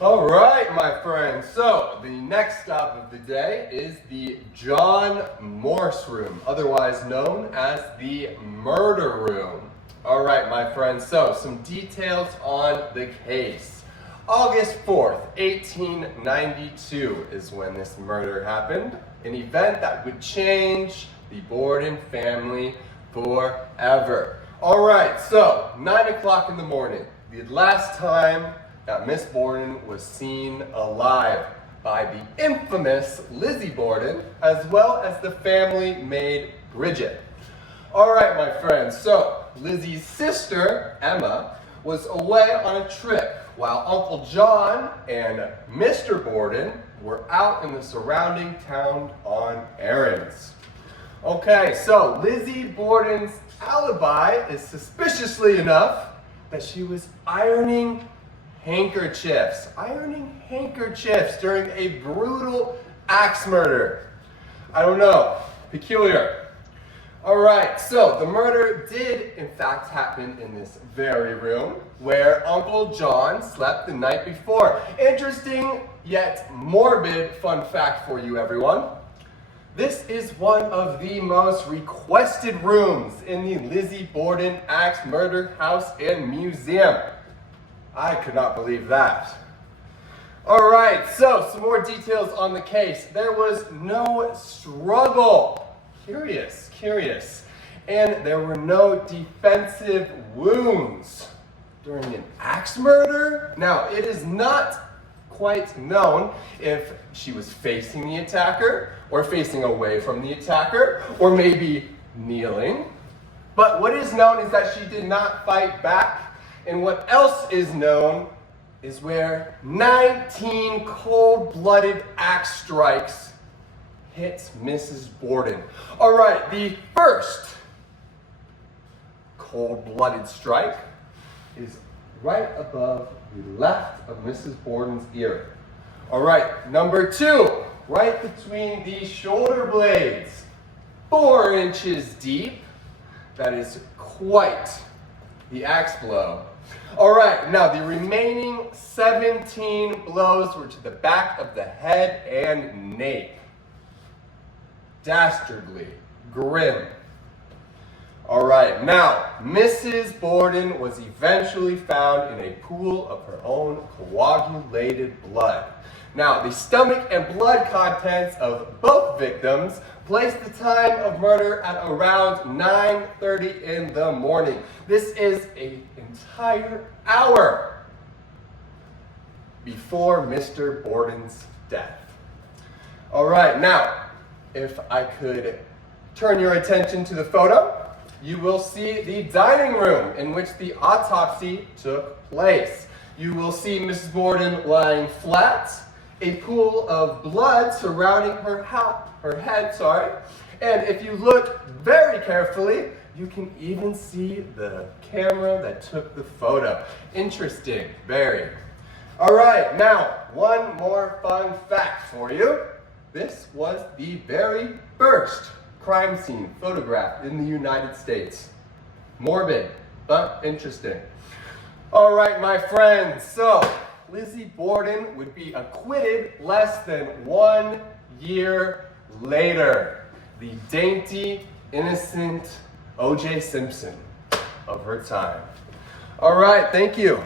All right, my friends. So the next stop of the day is the John Morse room, otherwise known as the murder room. All right, my friends. So some details on the case. August 4th, 1892 is when this murder happened. An event that would change the Borden family forever. All right, so 9 o'clock in the morning, the last time that Miss Borden was seen alive by the infamous Lizzie Borden, as well as the family maid Bridget. All right, my friends, so Lizzie's sister, Emma, was away on a trip while Uncle John and Mr. Borden were out in the surrounding town on errands. Okay, so Lizzie Borden's alibi is suspiciously enough that she was ironing handkerchiefs during a brutal axe murder. I don't know, peculiar. All right, so the murder did in fact happen in this very room where Uncle John slept the night before. Interesting yet morbid fun fact for you, everyone. This is one of the most requested rooms in the Lizzie Borden Axe Murder House and Museum. I could not believe that. All right, so some more details on the case. There was no struggle. Curious. And there were no defensive wounds during an axe murder. Now, it is not quite known if she was facing the attacker or facing away from the attacker or maybe kneeling. But what is known is that she did not fight back. And what else is known is where 19 cold-blooded axe strikes hit Mrs. Borden. All right, the first cold-blooded strike is right above the left of Mrs. Borden's ear. All right, number 2, right between the shoulder blades, 4 inches deep. That is quite the axe blow. All right, now the remaining 17 blows were to the back of the head and nape. Dastardly, grim. All right, now Mrs. Borden was eventually found in a pool of her own coagulated blood. Now, the stomach and blood contents of both victims placed the time of murder at around 9:30 in the morning. This is an entire hour before Mr. Borden's death. All right, now, if I could turn your attention to the photo, you will see the dining room in which the autopsy took place. You will see Mrs. Borden lying flat, a pool of blood surrounding her head, and if you look very carefully, you can even see the camera that took the photo. Interesting, very. All right, now, one more fun fact for you. This was the very first crime scene photographed in the United States. Morbid, but interesting. All right, my friends, so Lizzie Borden would be acquitted less than 1 year later. The dainty, innocent O.J. Simpson of her time. All right, thank you.